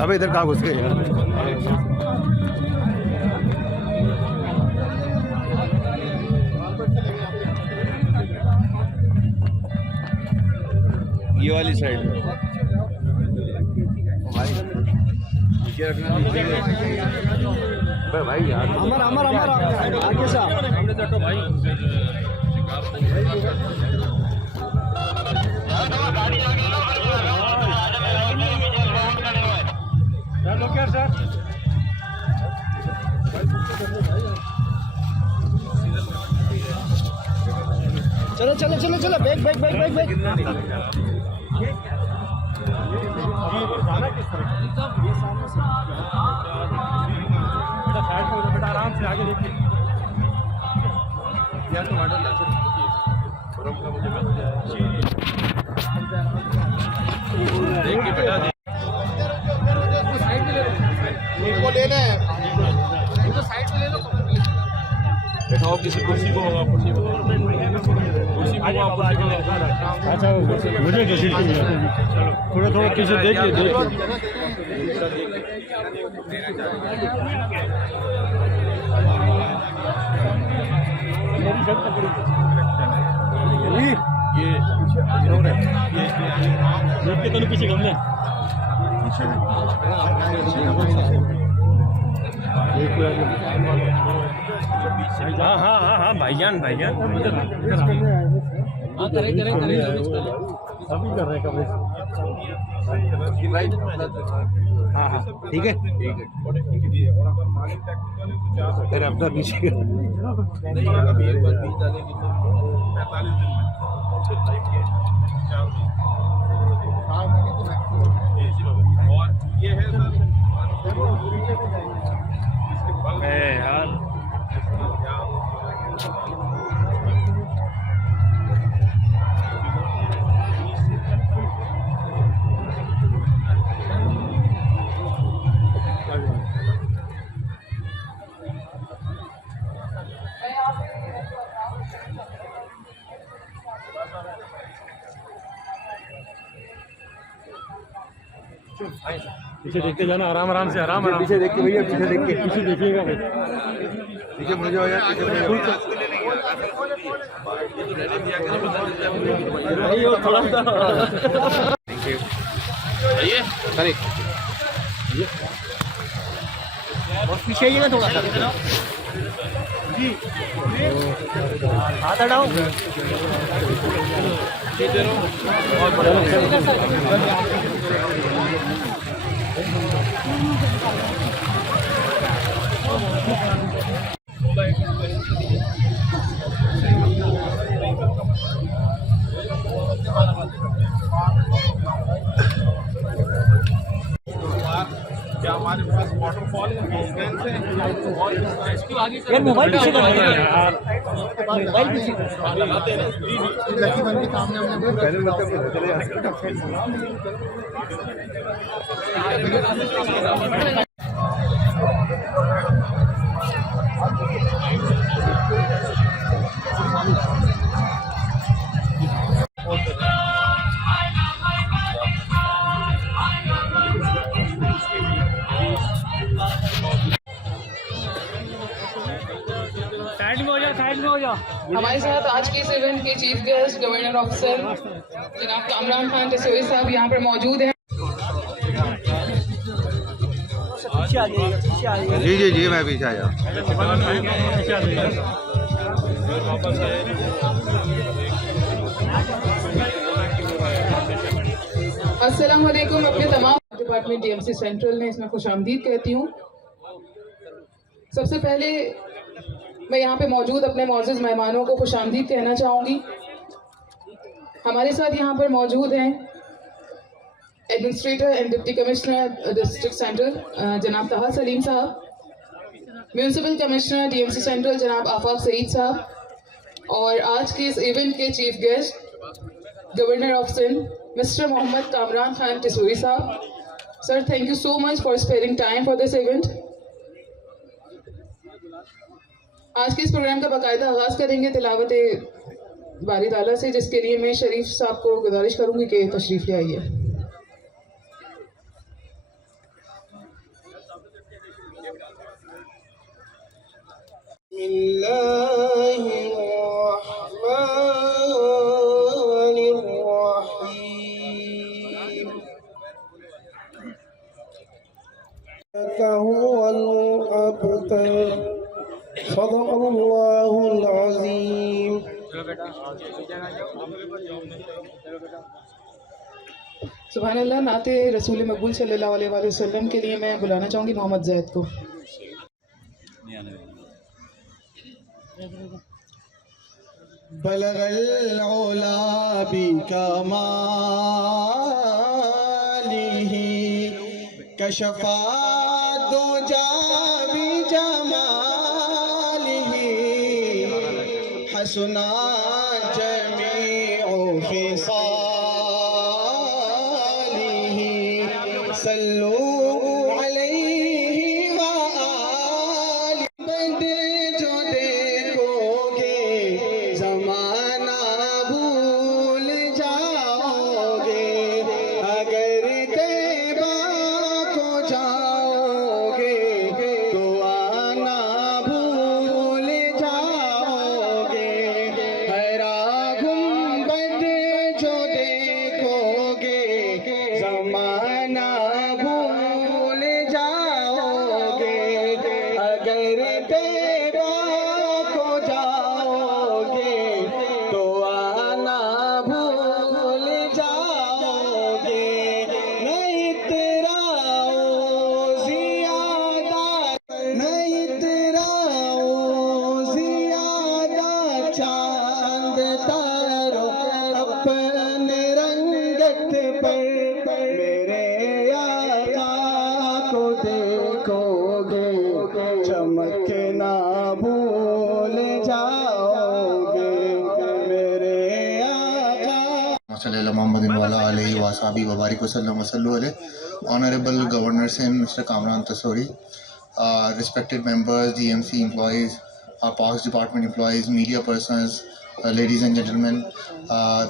ابھی ادھر کہاں گھس گئے یار؟ یہ والی سائڈ بھائی یار آگے صاحب چلو چلو چلو چلو back back back back back آرام سے آگے دیکھیے بیٹھاؤ کسی کرسی کو اچھا مجھے کسی تھوڑا تھوڑا کسی دیکھیے یہ پیچھے کم ہے ہاں ہاں ہاں ہاں بھائی جان ابھی کر رہے ہیں ہاں ہاں ٹھیک ہے اپنا پیچھے یار پیچھے دیکھتے جانا آرام آرام سے آرام آرام پیچھے دیکھ کے بھیا پیچھے دیکھ کے پیچھے دیکھیے گا پیچھے مجھے ہو جائے تھوڑا سا پیچھے آئیے نا تھوڑا سا جی ہاتھ ہٹاؤ کیا ہمارے پاس واٹر فال ہے موبائل پیچھے ہمارے ساتھ آج کے اس ایونٹ کے چیف گیسٹ گورنر آفیسر جناب کامران خان ٹسوئی صاحب یہاں پر موجود ہیں. جی جی جی میں پیچھے آیا. السلام علیکم. اپنے تمام department D M C central میں اس میں خوش آمدید کہتی ہوں. سب سے پہلے میں یہاں پہ موجود اپنے معزز مہمانوں کو خوش آمدید کہنا چاہوں گی. ہمارے ساتھ یہاں پر موجود ہیں administrator and deputy commissioner district central جناب طہا سلیم صاحب, municipal commissioner D M C central جناب آفاق سعید صاحب, اور آج کے اس ایونٹ کے chief guest governor of Sindh mister Muhammad Kamran Khan Tessori صاحب. Sir, thank you so much for sparing time for this event. آج کے اس پروگرام کا باقاعدہ آغاز کریں گے تلاوت باری تعالیٰ سے, جس کے لیے میں شریف صاحب کو گزارش کروں گی کہ تشریف لے آئیے. بسم اللہ الرحمن الرحیم. هو الأبتر صدق اللہ العظیم. سبحان اللہ. نعت رسول مقبول صلی اللہ علیہ وآلہ وسلم کے لیے میں بلانا چاہوں گی محمد زید کو. بلغ العلا بکمالہ کشف الدجى بجمالہ حسنت جمیع خصالہ صلوا علیہ وآلہ. بد جو دیکھو گے زمانہ بھول جاؤ گے, اگر طیبہ کو جاؤ گے تو آنا بھول جاؤ گے. ہرا گنبد جو دیکھو گے زمانہ بھول جاؤ گے, اگر طیبہ کو جاؤ گے تو آنا بھول جاؤ گے. نہیں اتراؤ زیادہ, نہیں اتراؤ زیادہ چاند تارو اپنے رنگت پر, میرے آقا کو دیکھو گے چمکنا بھول جاؤ گے. میرے آقا صلی اللہ محمد علیہ وصحبہ وبارک وسلم وصلو علیہ. Honorable Governor Sindh, Mr. Kamran Tasori, respected members, DMC employees, Parks Department employees, media persons, ladies and gentlemen,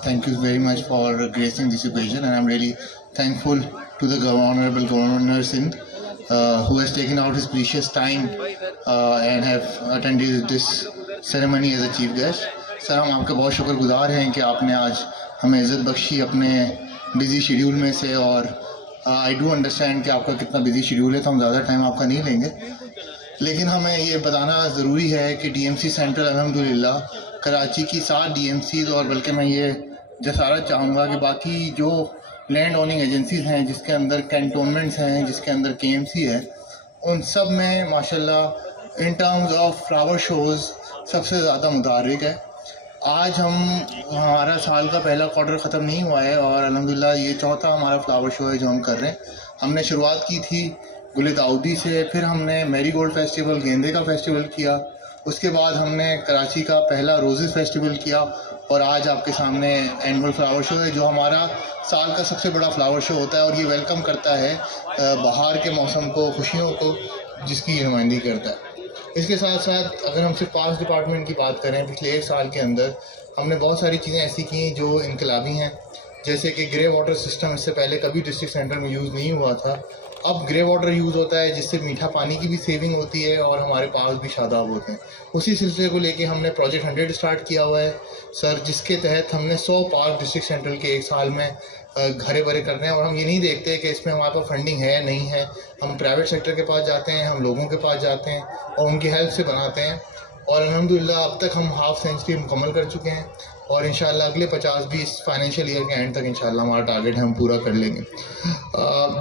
thank you very much for gracing this occasion, and I'm really thankful to the Honorable Governor Sindh who has taken out his precious time and have attended this ceremony as a chief guest. سر, ہم آپ کے بہت شکر گزار ہیں کہ آپ نے آج ہمیں عزت بخشی اپنے بزی شیڈیول میں سے, اور آئی ڈو انڈرسٹینڈ کہ آپ کا کتنا بزی شیڈیول ہے, تو ہم زیادہ ٹائم آپ کا نہیں لیں گے, لیکن ہمیں یہ بتانا ضروری ہے کہ ڈی ایم سی سینٹرل الحمدللہ کراچی کی 7 ڈی ایم سیز, اور بلکہ میں یہ جسارت چاہوں گا کہ باقی جو لینڈ اوننگ ایجنسیز ہیں, جس کے اندر کینٹونمنٹس ہیں, جس کے اندر کے ایم سی ہے, ان سب میں ماشاءاللہ in terms of flower shows سب سے زیادہ متحرک ہے. آج ہمارا سال کا پہلا کوارٹر ختم نہیں ہوا ہے, اور الحمدللہ یہ چوتھا ہمارا فلاور شو ہے جو ہم کر رہے ہیں. ہم نے شروعات کی تھی گل داؤدی سے, پھر ہم نے میری گولڈ فیسٹیول, گیندے کا فیسٹیول کیا, اس کے بعد ہم نے کراچی کا پہلا روزز فیسٹیول کیا, اور آج آپ کے سامنے اینول فلاور شو ہے جو ہمارا سال کا سب سے بڑا فلاور شو ہوتا ہے, اور یہ ویلکم کرتا ہے بہار کے موسم کو, خوشیوں کو, جس کی نمائندگی کرتا ہے. اس کے ساتھ ساتھ اگر ہم صرف پارکس ڈپارٹمنٹ کی بات کریں, پچھلے 1 سال کے اندر ہم نے بہت ساری چیزیں ایسی کی جو انقلابی ہیں, جیسے کہ گرے واٹر سسٹم اس سے پہلے کبھی ڈسٹرکٹ سینٹر میں یوز نہیں ہوا تھا. اب گرے واٹر یوز ہوتا ہے, جس سے میٹھا پانی کی بھی سیونگ ہوتی ہے اور ہمارے پارکس بھی شاداب ہوتے ہیں. اسی سلسلے کو لے کے ہم نے پروجیکٹ 100 اسٹارٹ کیا ہوا ہے سر, جس کے تحت ہم نے 100 پارک ڈسٹرکٹ سینٹرل کے 1 سال میں گھرے بھرے کرنے ہیں. اور ہم یہ نہیں دیکھتے کہ اس میں ہمارے پاس فنڈنگ ہے نہیں ہے, ہم پرائیویٹ سیکٹر کے پاس جاتے ہیں, ہم لوگوں کے پاس جاتے ہیں اور ان کی ہیلپ سے بناتے ہیں. اور الحمدللہ اب تک ہم ہاف سینچری مکمل کر چکے ہیں, اور انشاءاللہ اگلے 50 بھی اس فائنینشیل ایئر کے اینڈ تک انشاءاللہ ہمارا ٹارگیٹ ہے, ہم پورا کر لیں گے.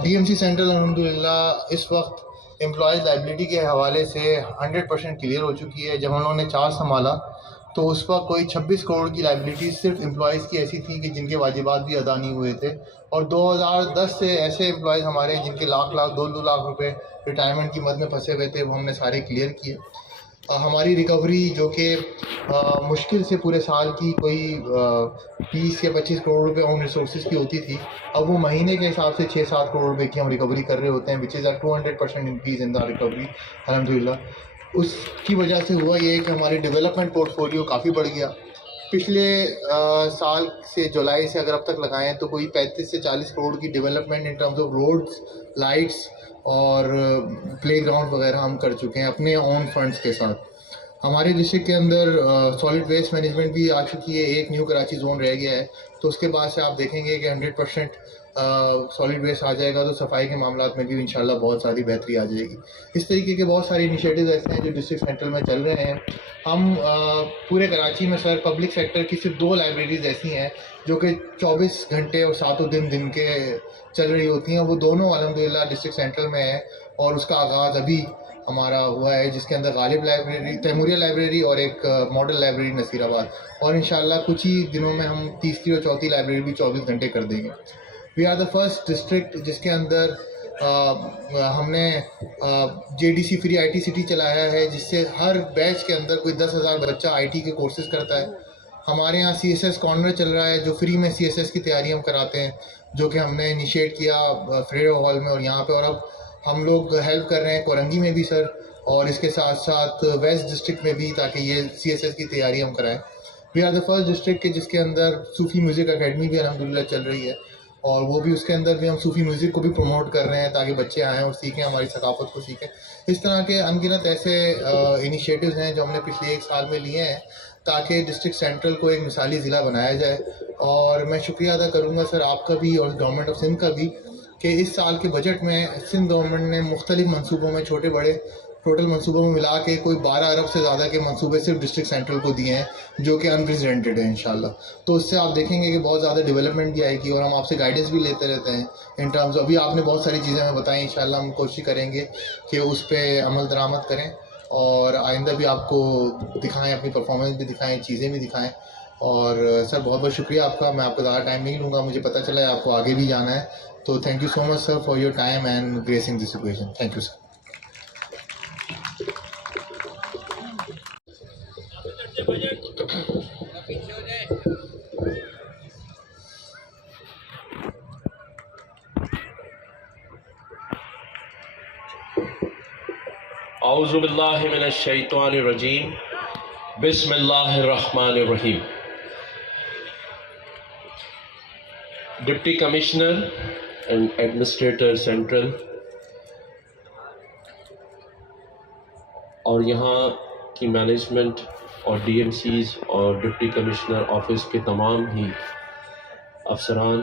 ڈی ایم سی سینٹرل الحمدللہ اس وقت امپلائیز لائبلٹی کے حوالے سے 100% کلیئر ہو چکی ہے. جب ہم لوگوں نے چارج سنبھالا تو اس وقت کوئی 26 کروڑ کی لائبلٹیز صرف امپلائیز کی ایسی تھیں کہ جن کے واجبات بھی ادا نہیں ہوئے تھے، اور 2010 سے ایسے امپلائیز ہمارے جن کے لاکھ 2 لاکھ روپے ریٹائرمنٹ کی مد میں پھنسے ہوئے تھے، وہ ہم نے سارے کلیئر کیے۔ ہماری ریکوری جو کہ مشکل سے پورے سال کی کوئی 20 یا 25 کروڑ روپے اون ریسورسز کی ہوتی تھی، اب وہ مہینے کے حساب سے 6-7 کروڑ روپے کی ہم ریکوری کر رہے ہوتے ہیں، وچ از 200% انکریز ان دا ریکوری الحمدللہ۔ اس کی وجہ سے ہوا یہ کہ ہماری ڈیولپمنٹ پورٹ فولیو کافی بڑھ گیا۔ پچھلے سال سے جولائی سے اگر اب تک لگائیں تو کوئی 35 سے 40 کروڑ کی development in terms of roads, lights اور پلے گراؤنڈ وغیرہ ہم کر چکے ہیں اپنے اون فنڈز کے ساتھ۔ ہمارے ڈسٹرکٹ کے اندر سالڈ ویسٹ مینجمنٹ بھی آ چکی ہے، ایک نیو کراچی زون رہ گیا ہے، تو اس کے بعد سے آپ دیکھیں گے کہ 100% سالڈ ویسٹ آ جائے گا، تو صفائی کے معاملات میں بھی انشاءاللہ بہت ساری بہتری آ جائے گی۔ اس طریقے کے بہت سارے انیشیٹوز ایسے ہیں جو ڈسٹرکٹ سینٹرل میں چل رہے ہیں۔ ہم پورے کراچی میں سر پبلک سیکٹر کی صرف 2 لائبریریز ایسی ہیں جو کہ 24 گھنٹے اور 7 دن کے چل رہی ہوتی ہیں، وہ دونوں الحمدللہ ڈسٹرکٹ سینٹرل میں ہیں، اور اس کا آغاز ابھی ہمارا ہوا ہے، جس کے اندر غالب لائبریری، تیموریہ لائبریری اور ایک ماڈل لائبریری نصیر آباد، اور انشاءاللہ کچھ ہی دنوں میں ہم تیسری اور چوتھی لائبریری بھی 24 گھنٹے کر دیں گے۔ We are the first district جس کے اندر ہم نے JDC فری ITCT چلایا ہے، جس سے ہر بیچ کے اندر کوئی 10,000 بچہ IT کے کورسز کرتا ہے۔ ہمارے یہاں CSS کارنر چل رہا ہے جو فری میں CSS کی تیاری ہم کراتے ہیں، جو کہ ہم نے انیشیٹ کیا فریڈو ہال میں اور یہاں پہ، اور اب ہم لوگ ہیلپ کر رہے ہیں کورنگی میں بھی سر، اور اس کے ساتھ ساتھ ویسٹ ڈسٹرکٹ میں بھی، تاکہ یہ CSS کی تیاری ہم کرائیں۔ We are the first district کہ جس کے اندر صوفی میوزک اکیڈمی بھی الحمدللہ چل رہی ہے، اور وہ بھی اس کے اندر بھی ہم صوفی میوزک کو بھی پروموٹ کر رہے ہیں تاکہ بچے آئیں اور سیکھیں، ہماری ثقافت کو سیکھیں۔ اس طرح کے ان گنت ایسے انیشیٹوز ہیں جو ہم نے پچھلے 1 سال میں لیے ہیں تاکہ ڈسٹرکٹ سینٹرل کو ایک مثالی ضلع بنایا جائے۔ اور میں شکریہ ادا کروں گا سر آپ کا بھی اور گورنمنٹ آف سندھ کا بھی کہ اس سال کے بجٹ میں سندھ گورنمنٹ نے مختلف منصوبوں میں، چھوٹے بڑے ٹوٹل منصوبوں میں ملا کے کوئی 12 ارب سے زیادہ کے منصوبے صرف ڈسٹرکٹ سینٹرل کو دیے ہیں، جو کہ انپریزیڈنٹڈ ہیں انشاءاللہ۔ تو اس سے آپ دیکھیں گے کہ بہت زیادہ ڈیولپمنٹ بھی آئے گی، اور ہم آپ سے گائیڈنس بھی لیتے رہتے ہیں ان ٹرمز، ابھی آپ نے بہت ساری چیزیں ہمیں بتائیں، انشاءاللہ ہم کوشش کریں گے کہ اس پہ عمل درآمد کریں، اور آئندہ بھی آپ کو دکھائیں، اپنی پرفارمنس بھی دکھائیں، چیزیں بھی دکھائیں۔ اور سر بہت بہت شکریہ آپ کا، میں آپ کو زیادہ ٹائم نہیں لوں گا، مجھے پتہ چلا ہے آپ کو آگے بھی جانا ہے، تو thank you so much sir for your time and greasing this occasion. Thank you sir. اعوذ باللہ من الشیطان الرجیم، بسم اللہ الرحمن الرحیم۔ Deputy commissioner and administrator central اور یہاں کی مینجمنٹ اور DMCs اور ڈپٹی کمشنر آفس کے تمام ہی افسران،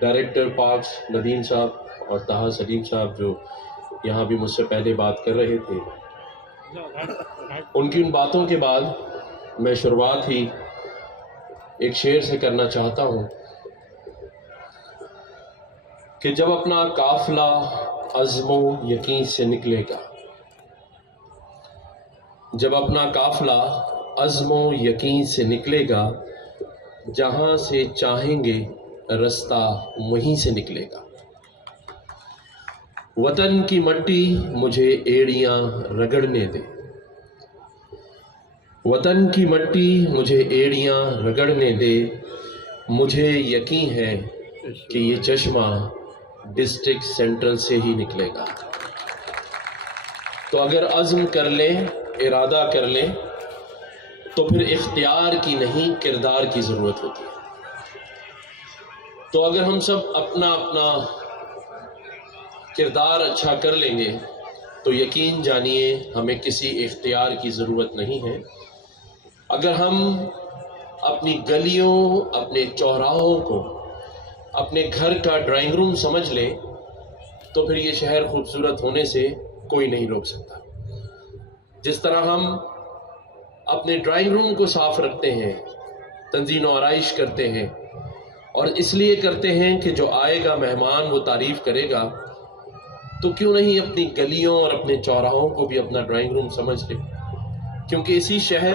ڈائریکٹر پارکس ندیم صاحب اور طہا سلیم صاحب جو یہاں بھی مجھ سے پہلے بات کر رہے تھے، ان کی ان باتوں کے بعد میں شروعات ہی ایک شعر سے کرنا چاہتا ہوں کہ جب اپنا قافلہ عزم و یقین سے نکلے گا، جب اپنا قافلہ عزم و یقین سے نکلے گا، جہاں سے چاہیں گے رستہ وہیں سے نکلے گا۔ وطن کی مٹی مجھے ایڑیاں رگڑنے دے، وطن کی مٹی مجھے ایڑیاں رگڑنے دے، مجھے یقین ہے کہ یہ چشمہ ڈسٹرکٹ سینٹرل سے ہی نکلے گا۔ تو اگر عزم کر لیں، ارادہ کر لیں، تو پھر اختیار کی نہیں کردار کی ضرورت ہوتی ہے۔ تو اگر ہم سب اپنا اپنا کردار اچھا کر لیں گے تو یقین جانیے ہمیں کسی اختیار کی ضرورت نہیں ہے۔ اگر ہم اپنی گلیوں، اپنے چوراہوں کو اپنے گھر کا ڈرائنگ روم سمجھ لیں تو پھر یہ شہر خوبصورت ہونے سے کوئی نہیں روک سکتا۔ جس طرح ہم اپنے ڈرائنگ روم کو صاف رکھتے ہیں، تنظیم و آرائش کرتے ہیں، اور اس لیے کرتے ہیں کہ جو آئے گا مہمان وہ تعریف کرے گا، تو کیوں نہیں اپنی گلیوں اور اپنے چوراہوں کو بھی اپنا ڈرائنگ روم سمجھ لے، کیونکہ اسی شہر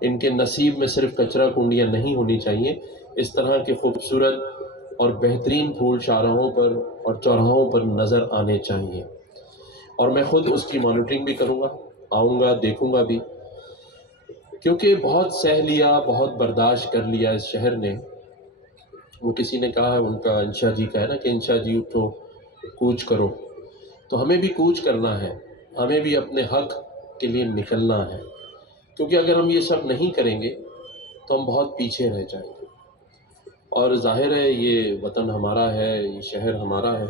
ان کے نصیب میں صرف کچرا کنڈیاں نہیں ہونی چاہیے، اس طرح کے خوبصورت اور بہترین پھول شاہراہوں پر اور چوراہوں پر نظر آنے چاہیے، اور میں خود اس کی مانیٹرنگ بھی کروں گا، آؤں گا، دیکھوں گا بھی، کیونکہ بہت سہ لیا، بہت برداشت کر لیا اس شہر نے۔ وہ کسی نے کہا ہے، ان کا انشا جی کا ہے نا کہ انشا جی اٹھو کوچ کرو، تو ہمیں بھی کوچ کرنا ہے، ہمیں بھی اپنے حق کے لیے نکلنا ہے، کیونکہ اگر ہم یہ سب نہیں کریں گے تو ہم بہت پیچھے رہ جائیں گے۔ اور ظاہر ہے یہ وطن ہمارا ہے، یہ شہر ہمارا ہے،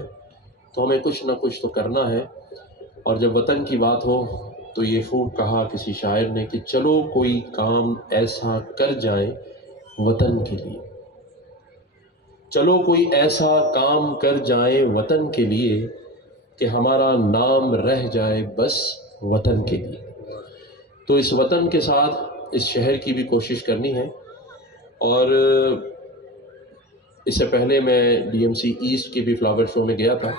تو ہمیں کچھ نہ کچھ تو کرنا ہے۔ اور جب وطن کی بات ہو تو یہ خوب کہا کسی شاعر نے کہ چلو کوئی کام ایسا کر جائیں وطن کے لیے، چلو کوئی ایسا کام کر جائیں وطن کے لیے کہ ہمارا نام رہ جائے بس وطن کے لیے۔ تو اس وطن کے ساتھ اس شہر کی بھی کوشش کرنی ہے۔ اور اس سے پہلے میں ڈی ایم سی ایسٹ کے بھی فلاور شو میں گیا تھا،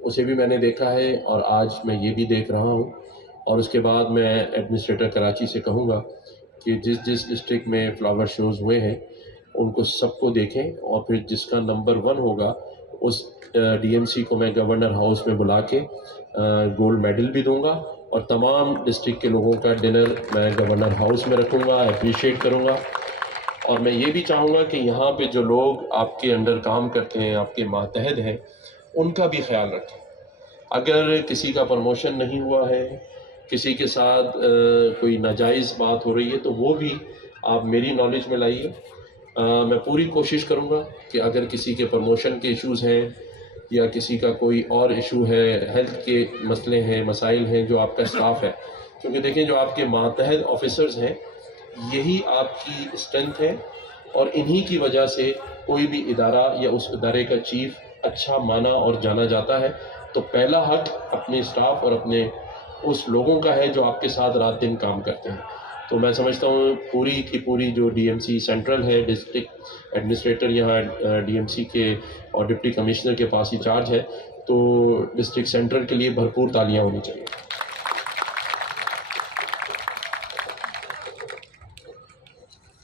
اسے بھی میں نے دیکھا ہے، اور آج میں یہ بھی دیکھ رہا ہوں۔ اور اس کے بعد میں ایڈمنسٹریٹر کراچی سے کہوں گا کہ جس ڈسٹرکٹ میں فلاور شوز ہوئے ہیں ان کو سب کو دیکھیں، اور پھر جس کا نمبر 1 ہوگا اس ڈی ایم سی کو میں گورنر ہاؤس میں بلا کے گولڈ میڈل بھی دوں گا، اور تمام ڈسٹرکٹ کے لوگوں کا ڈنر میں گورنر ہاؤس میں رکھوں گا، اپریشیٹ کروں گا۔ اور میں یہ بھی چاہوں گا کہ یہاں پہ جو لوگ آپ کے انڈر کام کرتے ہیں، آپ کے ماتحت ہیں، ان کا بھی خیال رکھیں۔ اگر کسی کا پروموشن نہیں ہوا ہے، کسی کے ساتھ کوئی ناجائز بات ہو رہی ہے، تو وہ بھی آپ میری نالج میں لائیے۔ میں پوری کوشش کروں گا کہ اگر کسی کے پروموشن کے ایشوز ہیں یا کسی کا کوئی اور ایشو ہے، ہیلتھ کے مسئلے ہیں، مسائل ہیں، جو آپ کا اسٹاف ہے، کیونکہ دیکھیں جو آپ کے ماتحت آفیسرز ہیں یہی آپ کی اسٹرینتھ ہے، اور انہی کی وجہ سے کوئی بھی ادارہ یا اس ادارے کا چیف اچھا مانا اور جانا جاتا ہے۔ تو پہلا حق اپنے اسٹاف اور اپنے اس لوگوں کا ہے جو آپ کے ساتھ رات دن کام کرتے ہیں۔ تو میں سمجھتا ہوں پوری کی پوری جو ڈی ایم سی سینٹرل ہے، ڈسٹرکٹ ایڈمنسٹریٹر یہاں ڈی ایم سی کے اور ڈپٹی کمشنر کے پاس ہی چارج ہے، تو ڈسٹرکٹ سینٹرل کے لیے بھرپور تالیاں ہونی چاہیے۔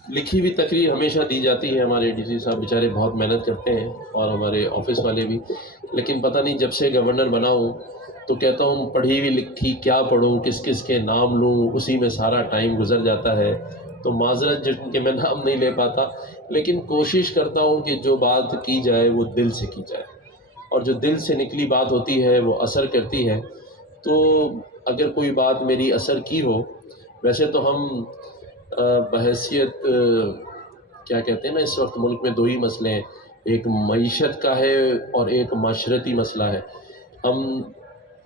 لکھی ہوئی تقریر ہمیشہ دی جاتی ہے، ہمارے ڈی سی صاحب بیچارے بہت محنت کرتے ہیں، اور ہمارے آفس والے بھی، لیکن پتہ نہیں جب سے گورنر بنا ہوں تو کہتا ہوں پڑھی ہوئی لکھی کیا پڑھوں، کس کس کے نام لوں، اسی میں سارا ٹائم گزر جاتا ہے۔ تو معذرت جن کے میں نام نہیں لے پاتا، لیکن کوشش کرتا ہوں کہ جو بات کی جائے وہ دل سے کی جائے، اور جو دل سے نکلی بات ہوتی ہے وہ اثر کرتی ہے۔ تو اگر کوئی بات میری اثر کی ہو، ویسے تو ہم بحیثیت کیا کہتے ہیں نا، اس وقت ملک میں 2 ہی مسئلے ہیں، ایک معیشت کا ہے اور ایک معاشرتی مسئلہ ہے۔ ہم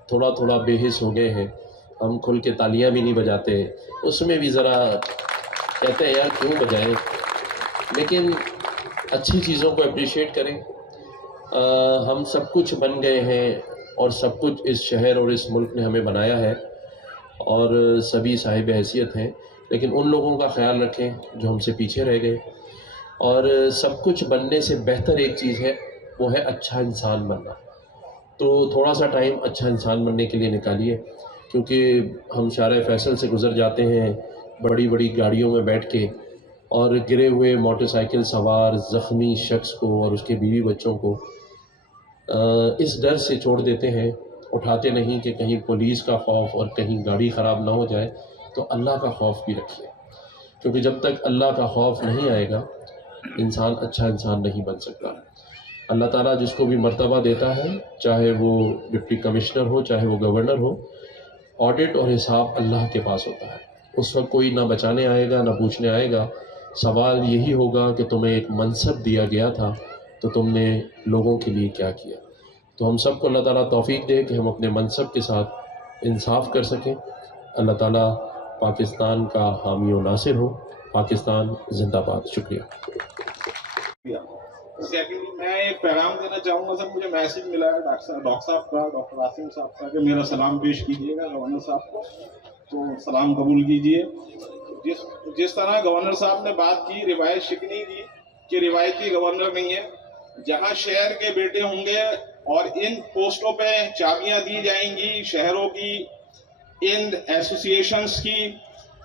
تھوڑا تھوڑا بے حس ہو گئے ہیں، ہم کھل کے تالیاں بھی نہیں بجاتے، اس میں بھی ذرا کہتے ہیں یار کیوں بجائیں، لیکن اچھی چیزوں کو اپریشیٹ کریں۔ ہم سب کچھ بن گئے ہیں، اور سب کچھ اس شہر اور اس ملک نے ہمیں بنایا ہے، اور سبھی صاحب حیثیت ہیں، لیکن ان لوگوں کا خیال رکھیں جو ہم سے پیچھے رہ گئے۔ اور سب کچھ بننے سے بہتر ایک چیز ہے، وہ ہے اچھا انسان بننا۔ تو تھوڑا سا ٹائم اچھا انسان بننے کے لیے نکالیے، کیونکہ ہم شارع فیصل سے گزر جاتے ہیں بڑی بڑی گاڑیوں میں بیٹھ کے، اور گرے ہوئے موٹر سائیکل سوار زخمی شخص کو اور اس کے بیوی بچوں کو اس ڈر سے چھوڑ دیتے ہیں، اٹھاتے نہیں کہ کہیں پولیس کا خوف اور کہیں گاڑی خراب نہ ہو جائے۔ تو اللہ کا خوف بھی رکھیے، کیونکہ جب تک اللہ کا خوف نہیں آئے گا انسان اچھا انسان نہیں بن سکتا۔ اللہ تعالیٰ جس کو بھی مرتبہ دیتا ہے، چاہے وہ ڈپٹی کمشنر ہو چاہے وہ گورنر ہو، آڈٹ اور حساب اللہ کے پاس ہوتا ہے۔ اس وقت کوئی نہ بچانے آئے گا نہ پوچھنے آئے گا، سوال یہی ہوگا کہ تمہیں ایک منصب دیا گیا تھا تو تم نے لوگوں کے لیے کیا کیا۔ تو ہم سب کو اللہ تعالیٰ توفیق دے کہ ہم اپنے منصب کے ساتھ انصاف کر سکیں۔ اللہ تعالیٰ پاکستان کا حامی و ناصر ہو۔ پاکستان زندہ باد۔ شکریہ۔ سیکنڈلی میں ایک پیغام دینا چاہوں گا سر، مجھے میسج ملا ہے ڈاکٹر صاحب کا، ڈاکٹر عاصم صاحب کا، کہ میرا سلام پیش کیجیے گا گورنر صاحب کو، تو سلام قبول کیجیے۔ جس طرح گورنر صاحب نے بات کی روایت شکنی کی کہ روایتی گورنر نہیں ہے، جہاں شہر کے بیٹے ہوں گے اور ان پوسٹوں پہ چابیاں دی جائیں گی شہروں کی، ان ایسوسی ایشنز کی،